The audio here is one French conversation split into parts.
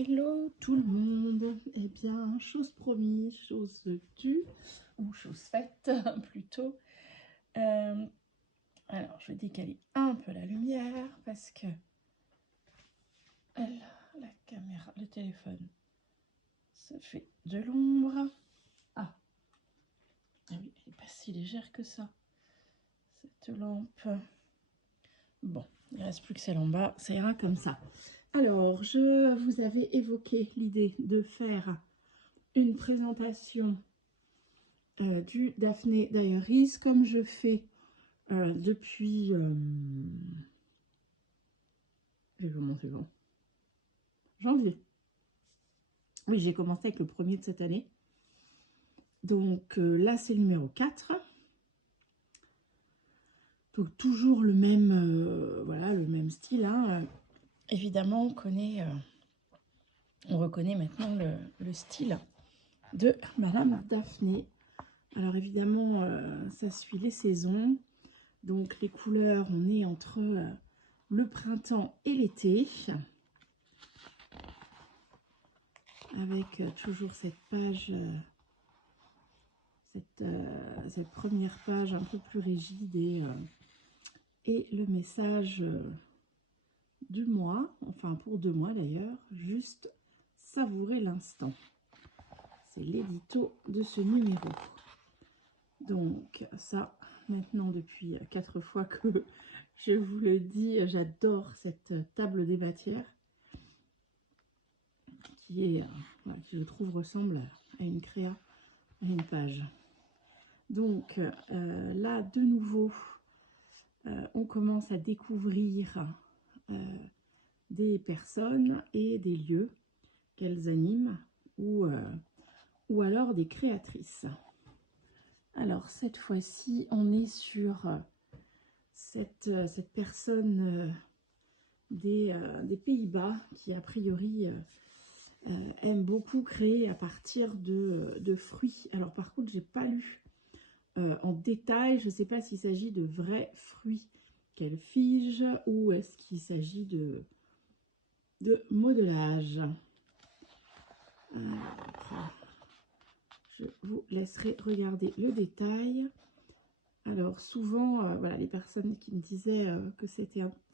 Hello tout le monde. Eh bien, chose promise, chose due, ou chose faite plutôt. Alors, je vais décaler un peu la lumière parce que la caméra, le téléphone, ça fait de l'ombre. Ah oui, elle n'est pas si légère que ça, cette lampe. Bon, il ne reste plus que celle en bas, ça ira comme ça. Alors, je vous avais évoqué l'idée de faire une présentation du Daphné Diaries comme je fais depuis j'ai commencé quand? Janvier. Oui, j'ai commencé avec le premier de cette année. Donc là, c'est le numéro 4. Donc toujours le même, voilà, le même style. Hein. Évidemment, on reconnaît maintenant le style de Madame Daphné. Alors évidemment, ça suit les saisons. Donc les couleurs, on est entre le printemps et l'été. Avec toujours cette page, cette première page un peu plus rigide et le message du mois, enfin pour 2 mois d'ailleurs, juste savourer l'instant. C'est l'édito de ce numéro. Donc ça, maintenant depuis 4 fois que je vous le dis, j'adore cette table des matières qui est, qui je trouve ressemble à une créa, à une page. Donc là, de nouveau, on commence à découvrir des personnes et des lieux qu'elles animent ou alors des créatrices. Alors cette fois-ci, on est sur cette personne des Pays-Bas qui a priori aime beaucoup créer à partir de fruits. Alors par contre, j'ai pas lu en détail, je ne sais pas s'il s'agit de vrais fruits qu'elle fige ou est-ce qu'il s'agit de modelage. Alors, je vous laisserai regarder le détail. Alors souvent, voilà, les personnes qui me disaient que ça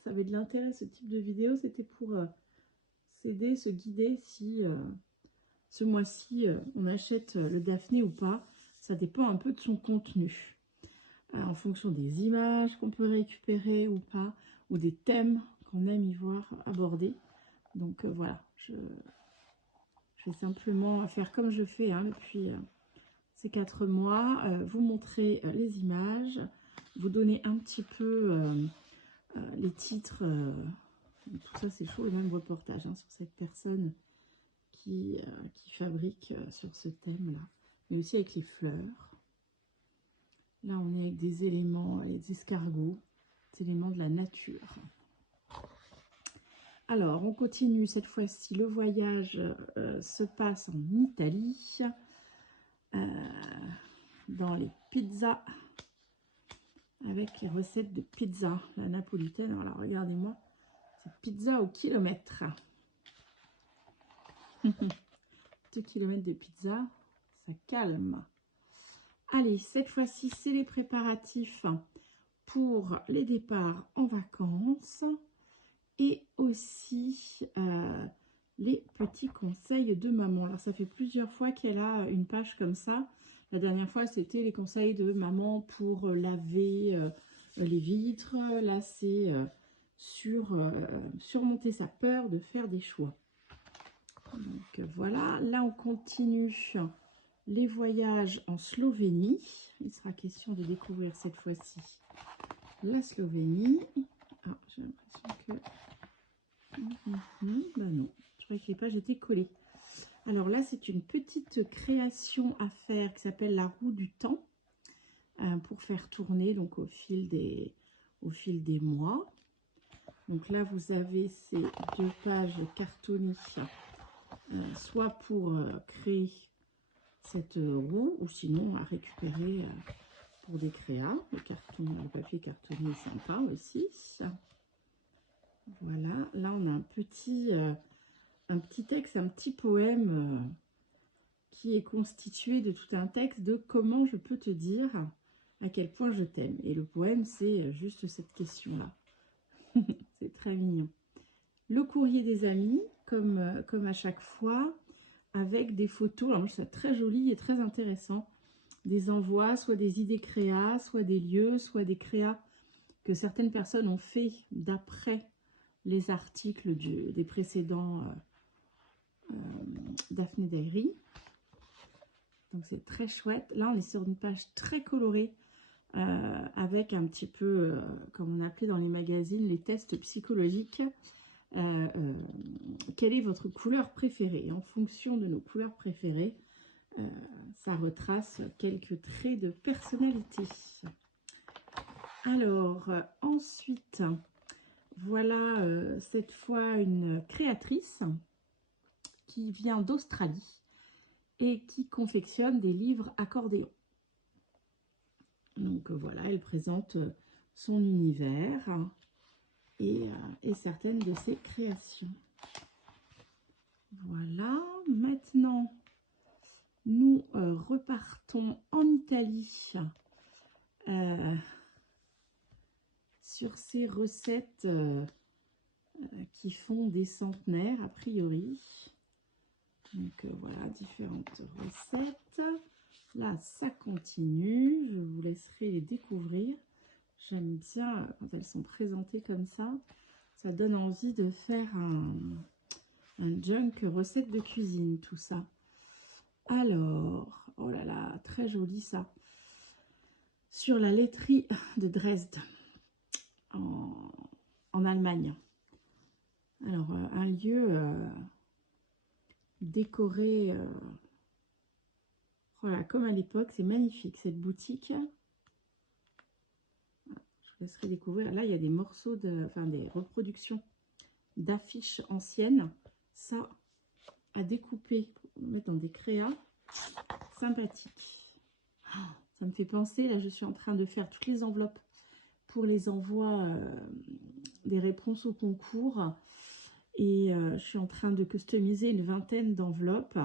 avait de l'intérêt ce type de vidéo, c'était pour s'aider, se guider si ce mois-ci on achète le Daphné ou pas. Ça dépend un peu de son contenu. En fonction des images qu'on peut récupérer ou pas, ou des thèmes qu'on aime y voir abordés. Donc voilà, je vais simplement faire comme je fais depuis ces 4 mois, vous montrer les images, vous donner un petit peu les titres, tout ça c'est chaud, et même reportage sur cette personne qui fabrique sur ce thème-là, mais aussi avec les fleurs. Là, on est avec des éléments, les escargots, des éléments de la nature. Alors, on continue cette fois-ci. Le voyage se passe en Italie, dans les pizzas, avec les recettes de pizza, la napolitaine. Alors, regardez-moi, c'est pizza au kilomètre. 2 kilomètres de pizza, ça calme. Allez, cette fois-ci, c'est les préparatifs pour les départs en vacances et aussi les petits conseils de maman. Alors, ça fait plusieurs fois qu'elle a une page comme ça. La dernière fois, c'était les conseils de maman pour laver les vitres. Là, c'est surmonter sa peur de faire des choix. Donc, voilà. Là, on continue les voyages en Slovénie. Il sera question de découvrir cette fois-ci la Slovénie. Ah, j'ai l'impression que... bah non, je croyais que les pages étaient collées. Alors là, c'est une petite création à faire qui s'appelle la roue du temps pour faire tourner donc au fil des mois. Donc là, vous avez ces 2 pages cartonnées, soit pour créer cette roue ou sinon à récupérer pour des créas. Le papier cartonné est sympa aussi. Voilà, là on a un petit un petit texte, un petit poème qui est constitué de tout un texte de comment je peux te dire à quel point je t'aime. Et le poème, c'est juste cette question-là. C'est très mignon. Le courrier des amis, comme à chaque fois, avec des photos. Alors, je trouve ça très joli et très intéressant. Des envois, soit des idées créas, soit des lieux, soit des créas que certaines personnes ont fait d'après les articles des précédents Daphné Diary. Donc c'est très chouette. Là, on est sur une page très colorée avec un petit peu, comme on appelait dans les magazines, les tests psychologiques. Quelle est votre couleur préférée? En fonction de nos couleurs préférées, ça retrace quelques traits de personnalité. Alors, ensuite, voilà cette fois une créatrice qui vient d'Australie et qui confectionne des livres accordéons. Donc voilà, elle présente son univers et certaines de ses créations. Voilà, maintenant nous repartons en Italie sur ces recettes qui font des centenaires a priori. Donc voilà, différentes recettes. Là, ça continue. Je vous laisserai les découvrir. J'aime bien quand elles sont présentées comme ça. Ça donne envie de faire un junk recette de cuisine, tout ça. Alors, oh là là, très joli ça. Sur la laiterie de Dresde, en Allemagne. Alors, un lieu décoré, voilà, comme à l'époque. C'est magnifique, cette boutique. Je vous laisserai découvrir. Là, il y a des morceaux, des reproductions d'affiches anciennes. Ça, à découper, mettre dans des créas. Sympathique. Ça me fait penser, là, je suis en train de faire toutes les enveloppes pour les envois des réponses au concours. Et je suis en train de customiser une vingtaine d'enveloppes.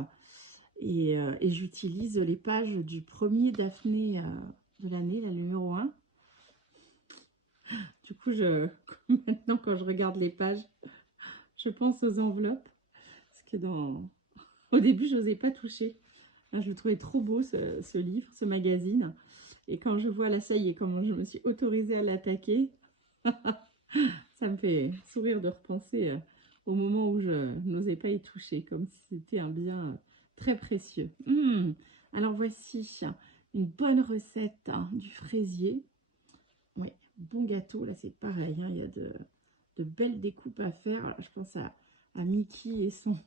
Et j'utilise les pages du premier Daphné de l'année, la numéro 1. Du coup, maintenant, quand je regarde les pages, je pense aux enveloppes. Parce que au début, je n'osais pas toucher. Là, je le trouvais trop beau, ce livre, ce magazine. Et quand je vois, là, ça y est, comment je me suis autorisée à l'attaquer, ça me fait sourire de repenser au moment où je n'osais pas y toucher, comme si c'était un bien très précieux. Alors, voici une bonne recette du fraisier. Oui, bon gâteau, là, c'est pareil. Hein, il y a de belles découpes à faire. Alors, je pense à Mickey et son,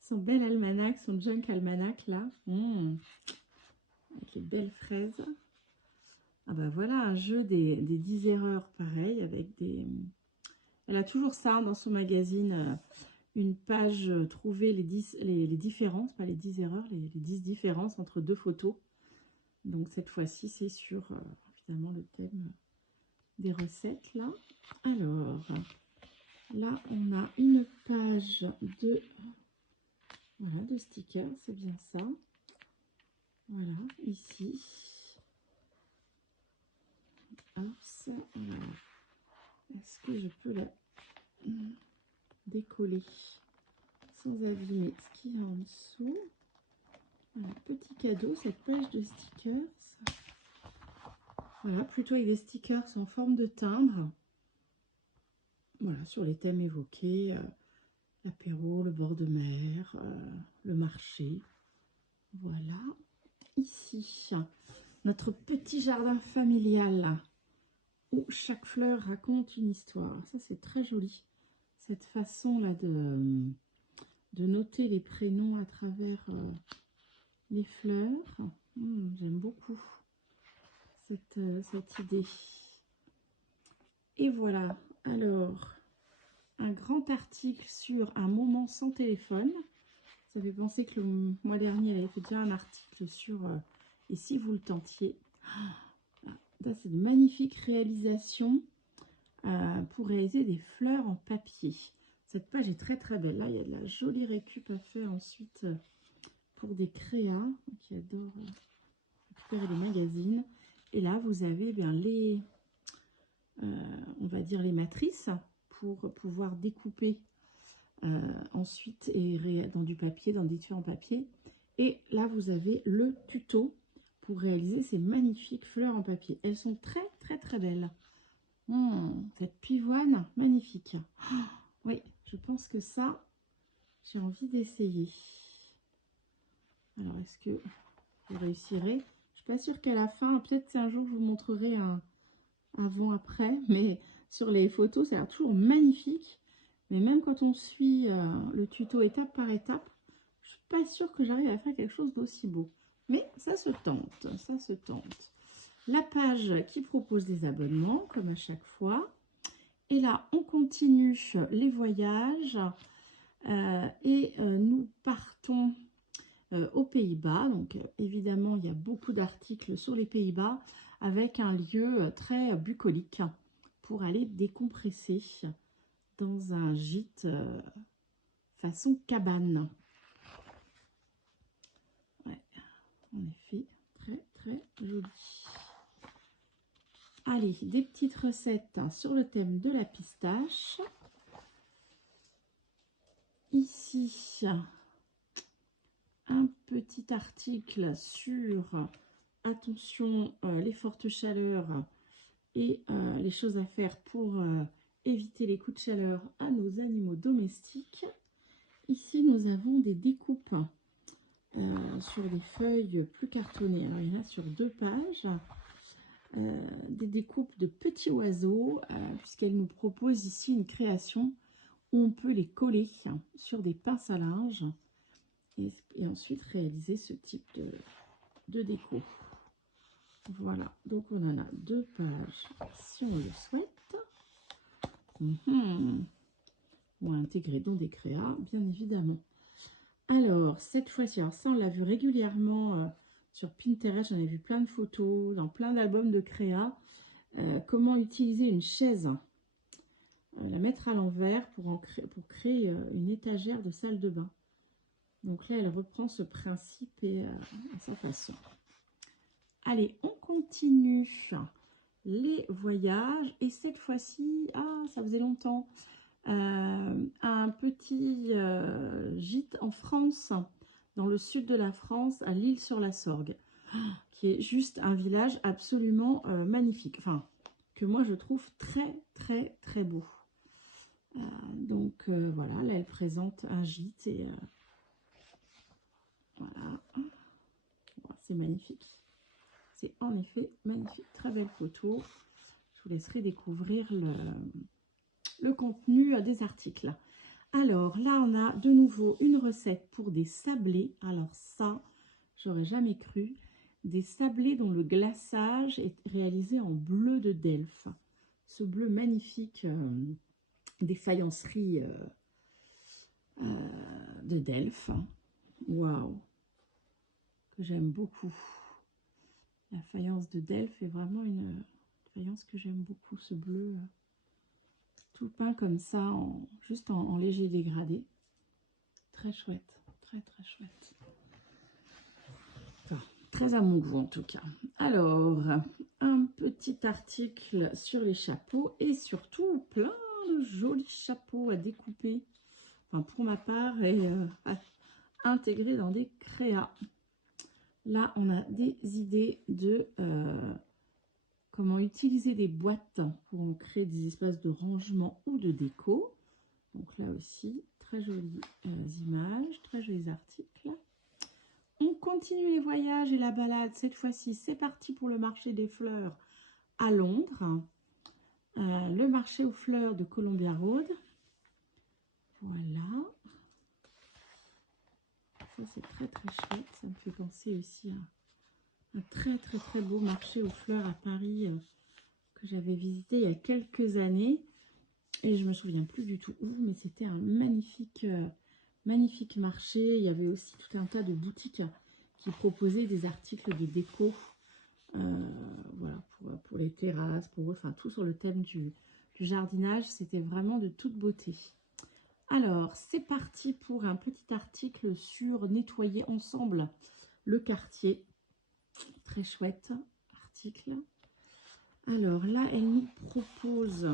son bel almanach, son junk almanach, là. Avec les belles fraises. Ah bah voilà, un jeu des 10 erreurs, pareil, avec des... Elle a toujours ça dans son magazine, une page trouver les différences, pas les 10 erreurs, les 10 différences entre deux photos. Donc cette fois-ci, c'est sur, évidemment, le thème des recettes, là. Alors, là, on a une page de, voilà, de stickers, c'est bien ça. Voilà, ici. Hop, ça, voilà. Est-ce que je peux la décoller sans abîmer ce qu'il y a en dessous? Voilà, petit cadeau, cette page de stickers. Voilà, plutôt avec des stickers en forme de timbre. Voilà, sur les thèmes évoqués, l'apéro, le bord de mer, le marché. Voilà, ici, notre petit jardin familial où chaque fleur raconte une histoire. Ça, c'est très joli. Cette façon-là de noter les prénoms à travers les fleurs. J'aime beaucoup cette idée. Et voilà, alors, un grand article sur un moment sans téléphone. Ça fait penser que le mois dernier, elle avait fait déjà un article sur et si vous le tentiez. Là, c'est une magnifique réalisation pour réaliser des fleurs en papier. Cette page est très très belle. Là, il y a de la jolie récup à faire ensuite pour des créas qui adorent récupérer les magazines. Et là, vous avez bien les, on va dire les matrices pour pouvoir découper ensuite et dans du papier, dans différents papiers. Et là, vous avez le tuto pour réaliser ces magnifiques fleurs en papier. Elles sont très très très belles. Cette pivoine, magnifique. Oh, oui, je pense que ça, j'ai envie d'essayer. Alors, est-ce que vous réussirez? Je suis pas sûre qu'à la fin, peut-être c'est un jour je vous montrerai un avant-après, mais sur les photos, ça a l'air toujours magnifique. Mais même quand on suit le tuto étape par étape, je suis pas sûre que j'arrive à faire quelque chose d'aussi beau. Mais ça se tente, ça se tente. La page qui propose des abonnements, comme à chaque fois. Et là, on continue les voyages et nous partons aux Pays-Bas. Donc, évidemment, il y a beaucoup d'articles sur les Pays-Bas avec un lieu très bucolique pour aller décompresser dans un gîte façon cabane. Ouais, en effet, très très joli. Allez, des petites recettes sur le thème de la pistache. Ici, un petit article sur, attention, les fortes chaleurs et les choses à faire pour éviter les coups de chaleur à nos animaux domestiques. Ici, nous avons des découpes sur des feuilles plus cartonnées. Alors, il y en a sur 2 pages. Des découpes de petits oiseaux, puisqu'elle nous propose ici une création où on peut les coller sur des pinces à linge et ensuite réaliser ce type de déco. Voilà, donc on en a 2 pages si on le souhaite. Ou intégrer dans des créas, bien évidemment. Alors, cette fois-ci, ça on l'a vu régulièrement sur Pinterest, j'en ai vu plein de photos, dans plein d'albums de créa. Comment utiliser une chaise, la mettre à l'envers pour créer une étagère de salle de bain. Donc là, elle reprend ce principe et à sa façon. Allez, on continue les voyages. Et cette fois-ci, ça faisait longtemps, un petit gîte en France, dans le sud de la France, à l'Isle-sur-la-Sorgue, qui est juste un village absolument magnifique. Enfin, que moi, je trouve très, très, très beau. Donc, voilà, là, elle présente un gîte et... voilà, c'est magnifique. C'est en effet magnifique. Très belle photo. Je vous laisserai découvrir le contenu des articles. Alors là, on a de nouveau une recette pour des sablés. Alors ça, j'aurais jamais cru. Des sablés dont le glaçage est réalisé en bleu de Delft. Ce bleu magnifique des faïenceries de Delft. Waouh! Que j'aime beaucoup. La faïence de Delft est vraiment une faïence que j'aime beaucoup, ce bleu tout peint comme ça, juste en léger dégradé. Très chouette, très très chouette. Enfin, très à mon goût en tout cas. Alors, un petit article sur les chapeaux et surtout plein de jolis chapeaux à découper. Enfin, pour ma part, et à intégrer dans des créas. Là, on a des idées de comment utiliser des boîtes pour créer des espaces de rangement ou de déco. Donc là aussi, très jolies images, très jolis articles. On continue les voyages et la balade. Cette fois-ci, c'est parti pour le marché des fleurs à Londres. Le marché aux fleurs de Columbia Road. Voilà. Ça, c'est très très chouette. Ça me fait penser aussi à un très très très beau marché aux fleurs à Paris que j'avais visité il y a quelques années. Et je me souviens plus du tout où, mais c'était un magnifique, magnifique marché. Il y avait aussi tout un tas de boutiques qui proposaient des articles de déco, voilà, pour les terrasses, enfin tout sur le thème du jardinage. C'était vraiment de toute beauté. Alors, c'est parti pour un petit article sur nettoyer ensemble le quartier. Très chouette article. Alors là, elle nous propose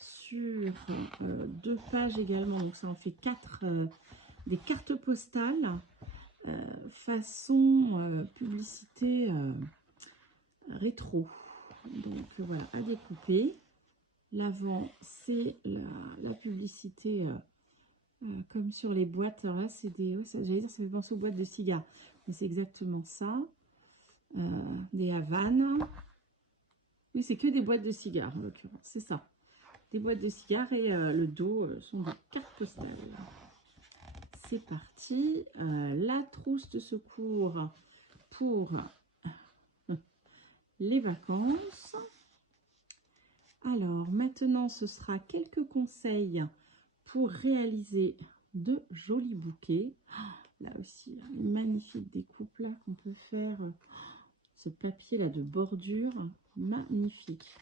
sur 2 pages également, donc ça en fait 4, des cartes postales façon publicité rétro. Donc voilà, à découper. L'avant, c'est la publicité comme sur les boîtes. Alors là, c'est des... Ouais, j'allais dire, ça fait penser aux boîtes de cigares. Mais c'est exactement ça. Des Havanes. Oui, c'est que des boîtes de cigares, en l'occurrence. C'est ça. Des boîtes de cigares et le dos sont des cartes postales. C'est parti. La trousse de secours pour les vacances. Alors, maintenant, ce sera quelques conseils pour réaliser de jolis bouquets. Là aussi, une magnifique découpe là qu'on peut faire. Ce papier là de bordure, magnifique.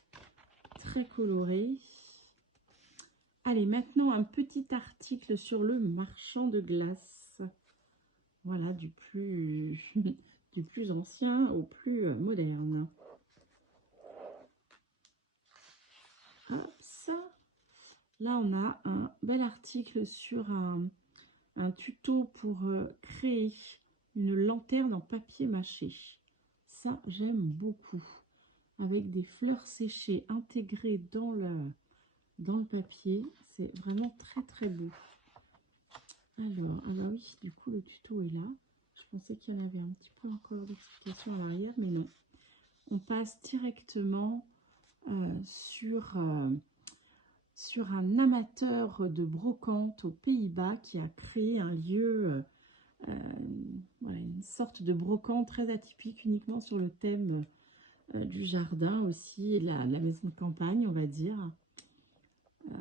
Très coloré. Allez, maintenant, un petit article sur le marchand de glace. Voilà, du plus ancien au plus moderne. Hop, ça. Là, on a un bel article sur un tuto pour créer une lanterne en papier mâché. Ça, j'aime beaucoup. Avec des fleurs séchées intégrées dans le papier. C'est vraiment très, très beau. Alors, ah bah oui, du coup, le tuto est là. Je pensais qu'il y en avait un petit peu encore d'explication à l'arrière, mais non. On passe directement sur un amateur de brocante aux Pays-Bas qui a créé un lieu, voilà, une sorte de brocante très atypique, uniquement sur le thème du jardin aussi, et la maison de campagne, on va dire.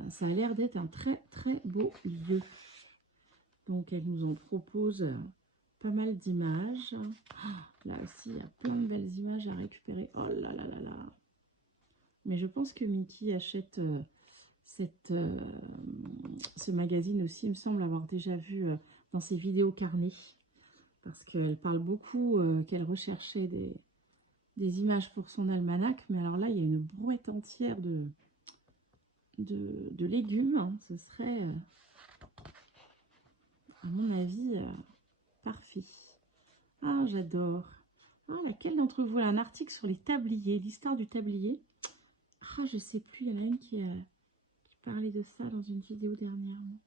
Ça a l'air d'être un très très beau lieu. Donc, elle nous en propose pas mal d'images. Là aussi, il y a plein de belles images à récupérer. Oh là là là là. Mais je pense que Mickey achète ce magazine aussi. Il me semble avoir déjà vu dans ses vidéos carnets. Parce qu'elle parle beaucoup qu'elle recherchait des images pour son almanach. Mais alors là, il y a une brouette entière de légumes. Hein. Ce serait, à mon avis, parfait. Ah, j'adore. Ah, laquelle d'entre vous a un article sur les tabliers, l'histoire du tablier? Ah, je sais plus, il y en a une qui parlait de ça dans une vidéo dernièrement.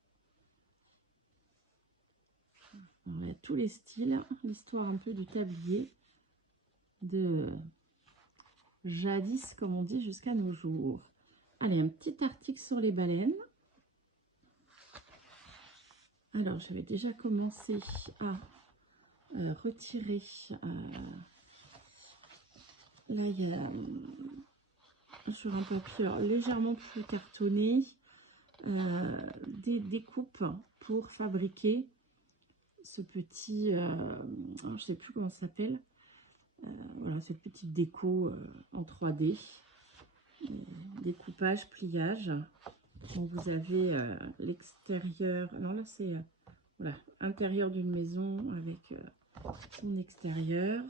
Alors, il y a tous les styles, l'histoire un peu du tablier, de jadis, comme on dit, jusqu'à nos jours. Allez, un petit article sur les baleines. Alors, j'avais déjà commencé à retirer... là, il y a... sur un papier légèrement plus cartonné, des découpes pour fabriquer ce petit, je ne sais plus comment ça s'appelle, voilà, cette petite déco en 3D, découpage, pliage. Donc vous avez l'extérieur, non là c'est voilà, intérieur d'une maison avec son extérieur,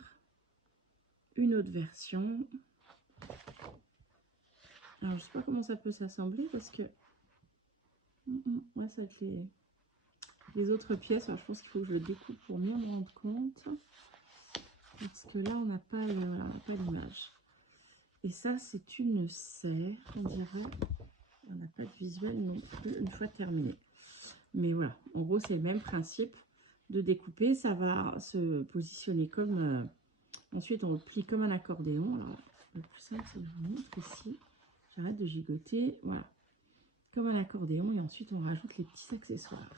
une autre version. Alors, je sais pas comment ça peut s'assembler parce que ouais, ça va être les autres pièces. Alors, je pense qu'il faut que je le découpe pour mieux me rendre compte. Parce que là, on n'a pas l'image. Et ça, c'est une serre, on dirait. On n'a pas de visuel non plus une fois terminé. Mais voilà, en gros, c'est le même principe de découper. Ça va se positionner comme... ensuite, on le plie comme un accordéon. Alors, le plus simple, c'est de vous montrer ici. J'arrête de gigoter, voilà, comme un accordéon, et ensuite on rajoute les petits accessoires.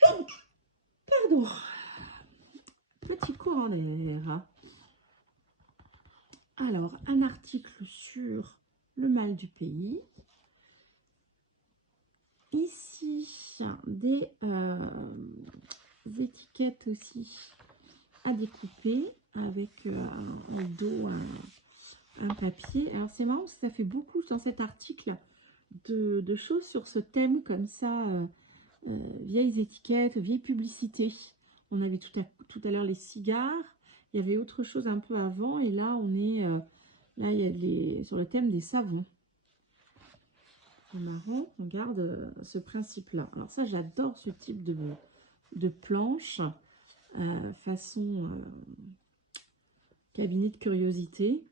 Pardon, petit courant d'air. Alors, un article sur le mal du pays. Ici, des étiquettes aussi à découper avec un dos, un papier. Alors c'est marrant parce que ça fait beaucoup dans cet article de choses sur ce thème comme ça, vieilles étiquettes, vieilles publicités. On avait tout à l'heure les cigares, il y avait autre chose un peu avant, et là on est là il y a sur le thème des savons. C'est marrant, on garde ce principe-là. Alors ça, j'adore ce type de planche, façon cabinet de curiosité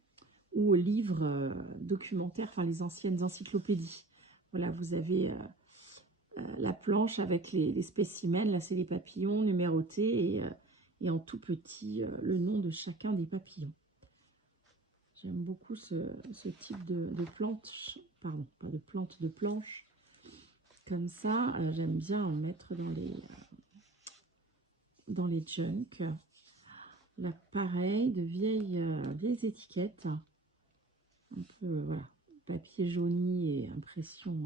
ou livre documentaire, enfin les anciennes encyclopédies. Voilà, vous avez la planche avec les spécimens, là c'est les papillons numérotés et en tout petit le nom de chacun des papillons. J'aime beaucoup ce type de planche, pardon, pas de plante, de planche. Comme ça, j'aime bien en mettre dans les junks. Là, pareil, de vieilles étiquettes. Un peu, voilà, papier jauni et impression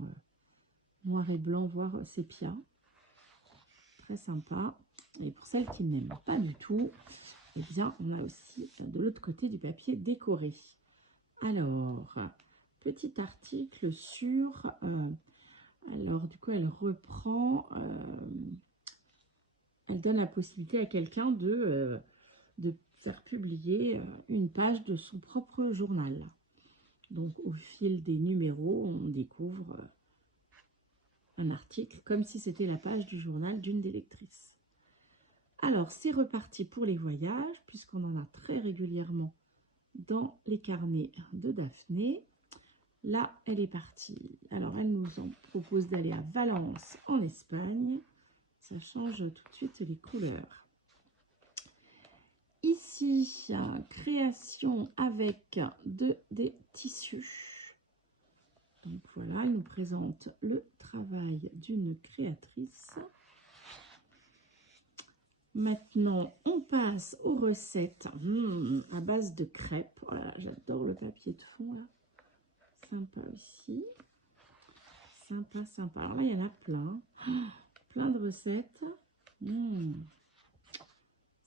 noir et blanc, voire sépia. Très sympa. Et pour celles qui n'aiment pas du tout, eh bien, on a aussi de l'autre côté du papier décoré. Alors, petit article sur... alors, du coup, elle reprend... elle donne la possibilité à quelqu'un de faire publier une page de son propre journal. Donc, au fil des numéros, on découvre un article comme si c'était la page du journal d'une des lectrices. Alors, c'est reparti pour les voyages, puisqu'on en a très régulièrement dans les carnets de Daphné. Là, elle est partie. Alors, elle nous en propose d'aller à Valence, en Espagne. Ça change tout de suite les couleurs. Ici, création avec des tissus. Donc voilà, elle nous présente le travail d'une créatrice. Maintenant, on passe aux recettes à base de crêpes. Voilà, j'adore le papier de fond là. Sympa aussi. Sympa, sympa. Alors là, il y en a plein. Plein de recettes.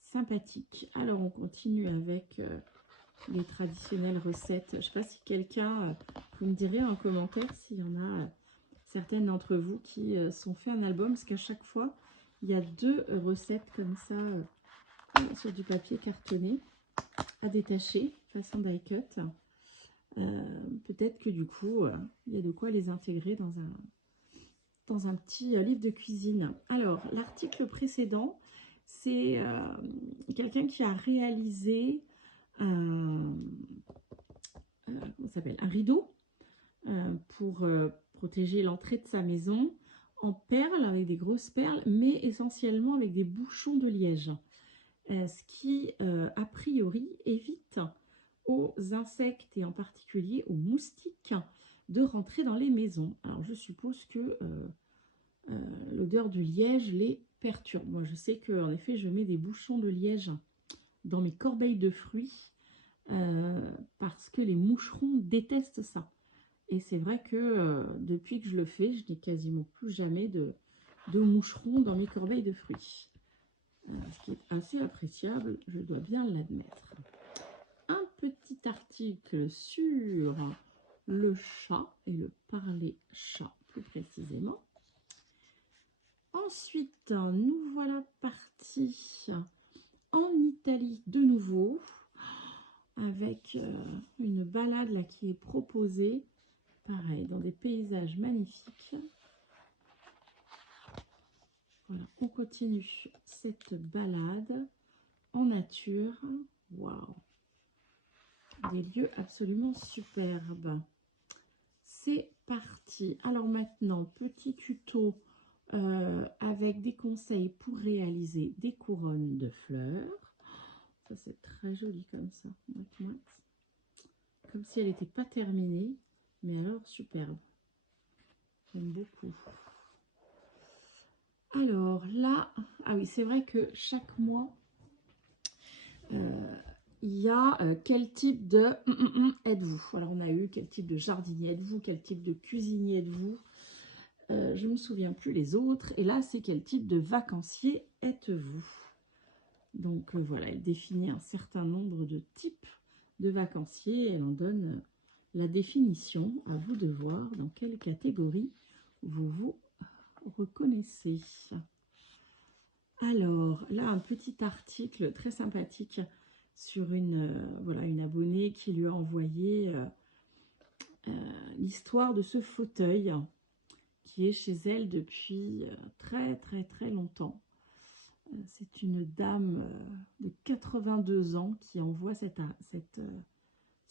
Sympathique. Alors, on continue avec les traditionnelles recettes. Je ne sais pas si quelqu'un, vous me direz en commentaire s'il y en a certaines d'entre vous qui sont fait un album, parce qu'à chaque fois, il y a 2 recettes comme ça sur du papier cartonné à détacher, façon die cut. Peut-être que du coup, il y a de quoi les intégrer dans un petit livre de cuisine. Alors, l'article précédent, c'est quelqu'un qui a réalisé comment ça s'appelle, un rideau pour protéger l'entrée de sa maison en perles, avec des grosses perles, mais essentiellement avec des bouchons de liège. Ce qui, a priori, évite aux insectes et en particulier aux moustiques de rentrer dans les maisons. Alors, je suppose que l'odeur du liège les perturbe. Moi, je sais qu'en effet, je mets des bouchons de liège dans mes corbeilles de fruits parce que les moucherons détestent ça. Et c'est vrai que depuis que je le fais, je n'ai quasiment plus jamais de moucherons dans mes corbeilles de fruits. Ce qui est assez appréciable, je dois bien l'admettre. Un petit article sur le chat et le parler chat plus précisément. Ensuite, nous voilà partis en Italie de nouveau avec une balade là qui est proposée, pareil, dans des paysages magnifiques. Voilà, on continue cette balade en nature. Waouh! Des lieux absolument superbes. C'est parti. Alors maintenant, petit tuto avec des conseils pour réaliser des couronnes de fleurs. Ça, c'est très joli comme ça. Comme si elle n'était pas terminée, mais alors superbe. J'aime beaucoup. Alors là, ah oui, c'est vrai que chaque mois, il y a quel type de êtes-vous. Alors on a eu quel type de jardinier êtes-vous, quel type de cuisinier êtes-vous. Je ne me souviens plus les autres. Et là, c'est quel type de vacancier êtes-vous. Donc voilà, elle définit un certain nombre de types de vacanciers. Elle en donne la définition, à vous de voir dans quelle catégorie vous vous reconnaissez. Alors, là, un petit article très sympathique sur voilà, une abonnée qui lui a envoyé l'histoire de ce fauteuil qui est chez elle depuis très longtemps. C'est une dame de 82 ans qui envoie ce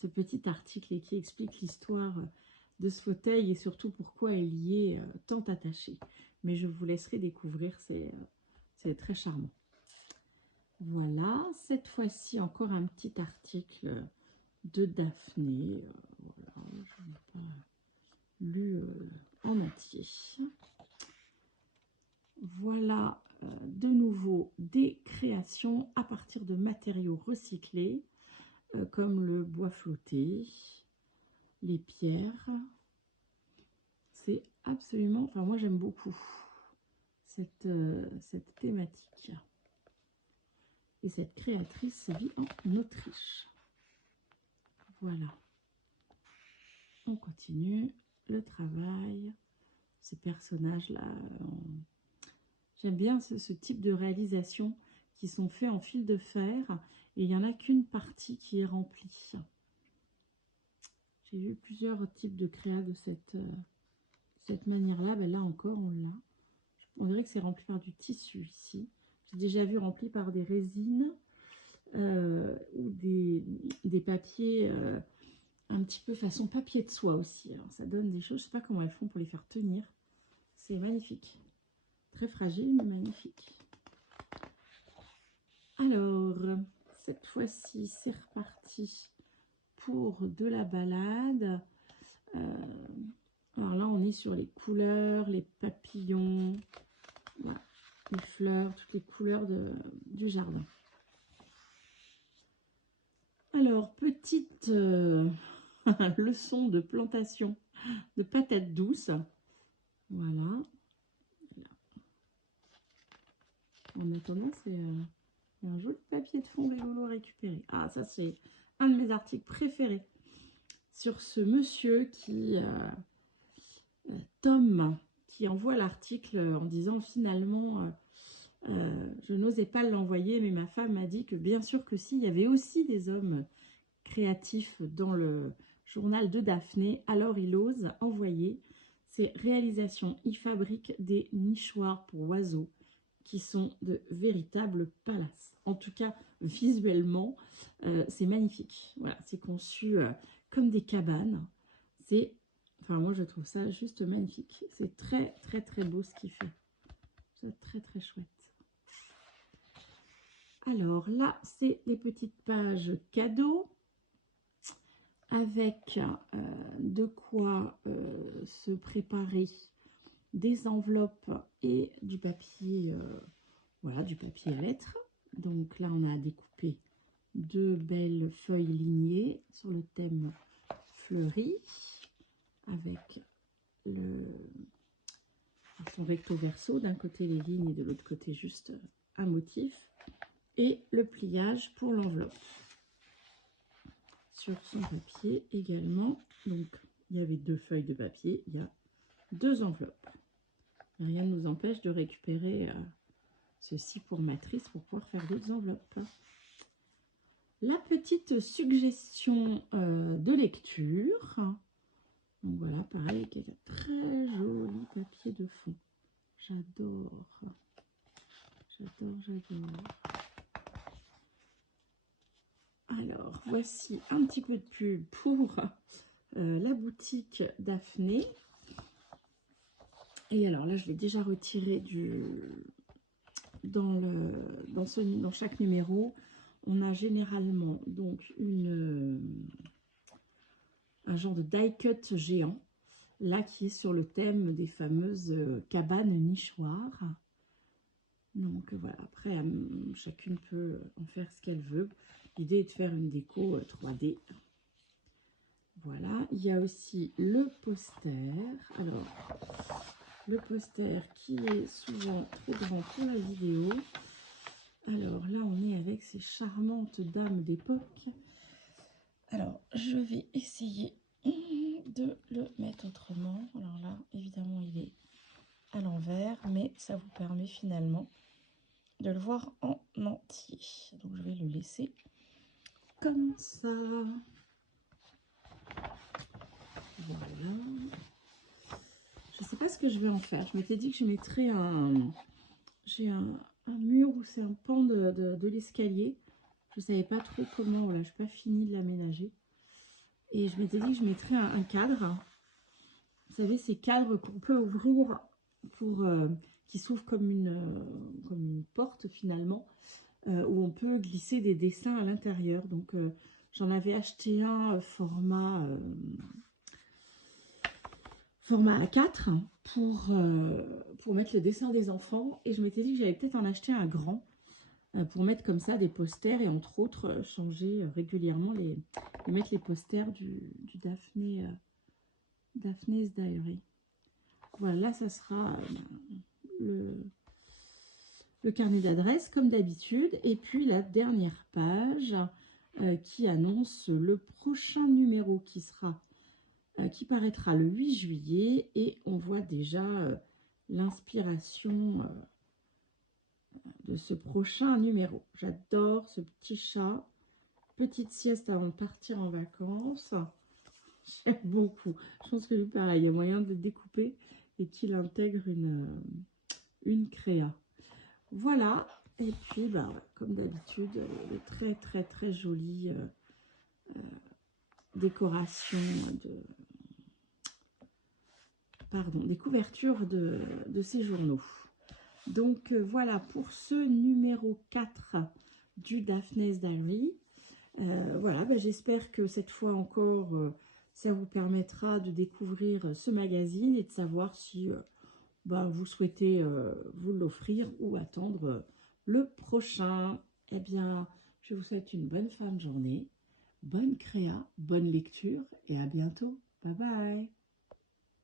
petit article et qui explique l'histoire de ce fauteuil et surtout pourquoi elle y est tant attachée. Mais je vous laisserai découvrir, c'est très charmant. Voilà, cette fois-ci encore un petit article de Daphné. Voilà, je n'ai pas lu en entier. Voilà de nouveau des créations à partir de matériaux recyclés comme le bois flotté, les pierres. C'est absolument, enfin moi j'aime beaucoup cette thématique. Et cette créatrice vit en Autriche. Voilà. On continue le travail. Ces personnages-là, j'aime bien ce type de réalisation qui sont faits en fil de fer. Et il n'y en a qu'une partie qui est remplie. J'ai vu plusieurs types de créa de cette manière-là. Ben là encore, on l'a. On dirait que c'est rempli par du tissu ici. J'ai déjà vu rempli par des résines ou des papiers un petit peu façon papier de soie aussi. Alors ça donne des choses, je ne sais pas comment elles font pour les faire tenir. C'est magnifique. Très fragile, mais magnifique. Alors, cette fois-ci, c'est reparti pour de la balade. Alors là, on est sur les couleurs, les papillons, voilà, les fleurs, toutes les couleurs du jardin. Alors, petite leçon de plantation de patates douces. Voilà. En attendant, c'est un joli papier de fond rigolo à récupérer. Ah, ça, c'est un de mes articles préférés sur ce monsieur qui... Tom, qui envoie l'article en disant finalement... je n'osais pas l'envoyer, mais ma femme m'a dit que bien sûr que si, il y avait aussi des hommes créatifs dans le journal de Daphné, alors il ose envoyer ses réalisations. Il fabrique des nichoirs pour oiseaux qui sont de véritables palaces. En tout cas, visuellement, c'est magnifique. Voilà, c'est conçu comme des cabanes. Enfin, moi, je trouve ça juste magnifique. C'est très beau ce qu'il fait. C'est très chouette. Alors là, c'est les petites pages cadeaux avec de quoi se préparer des enveloppes et du papier, voilà, du papier à lettres. Donc là, on a découpé deux belles feuilles lignées sur le thème fleuri avec son recto verso, d'un côté les lignes et de l'autre côté juste un motif. Et le pliage pour l'enveloppe. Sur son papier également. Donc, il y avait deux feuilles de papier. Il y a deux enveloppes. Rien ne nous empêche de récupérer ceci pour matrice pour pouvoir faire d'autres enveloppes. La petite suggestion de lecture. Donc voilà, pareil, avec un très joli papier de fond. J'adore. Alors, voici un petit peu de pub pour la boutique Daphné. Et alors là, je l'ai déjà retiré dans chaque numéro. On a généralement donc un genre de die-cut géant, là qui est sur le thème des fameuses cabanes nichoirs. Donc voilà, après, chacune peut en faire ce qu'elle veut. L'idée est de faire une déco 3D. Voilà, il y a aussi le poster. Alors, le poster qui est souvent trop grand pour la vidéo. Alors là, on est avec ces charmantes dames d'époque. Alors, je vais essayer de le mettre autrement. Alors là, évidemment, il est à l'envers, mais ça vous permet finalement de le voir en entier. Donc, je vais le laisser comme ça. Voilà. Je sais pas ce que je vais en faire. Je m'étais dit que je mettrais j'ai un mur où c'est un pan de l'escalier. Je savais pas trop comment, voilà, je n'ai pas fini de l'aménager. Et je m'étais dit que je mettrais un cadre. Vous savez, ces cadres qu'on peut ouvrir pour qui s'ouvrent comme une porte finalement, où on peut glisser des dessins à l'intérieur. Donc j'en avais acheté un format A4 pour mettre le dessin des enfants. Et je m'étais dit que j'allais peut-être en acheter un grand pour mettre comme ça des posters et entre autres changer régulièrement mettre les posters du Daphne's Diary. Voilà, là ça sera le carnet d'adresses comme d'habitude. Et puis la dernière page qui annonce le prochain numéro qui paraîtra le 8 juillet. Et on voit déjà l'inspiration de ce prochain numéro. J'adore ce petit chat. Petite sieste avant de partir en vacances. J'aime beaucoup. Je pense que lui, pareil, il y a moyen de le découper et qu'il intègre une créa. Voilà. Et puis, bah, comme d'habitude, de très, très, très jolies décorations des couvertures de ces journaux. Donc, voilà pour ce numéro 4 du Daphne's Diary. Voilà, bah, j'espère que cette fois encore, ça vous permettra de découvrir ce magazine et de savoir si vous souhaitez vous l'offrir ou attendre le prochain. Eh bien, je vous souhaite une bonne fin de journée, bonne créa, bonne lecture et à bientôt. Bye bye.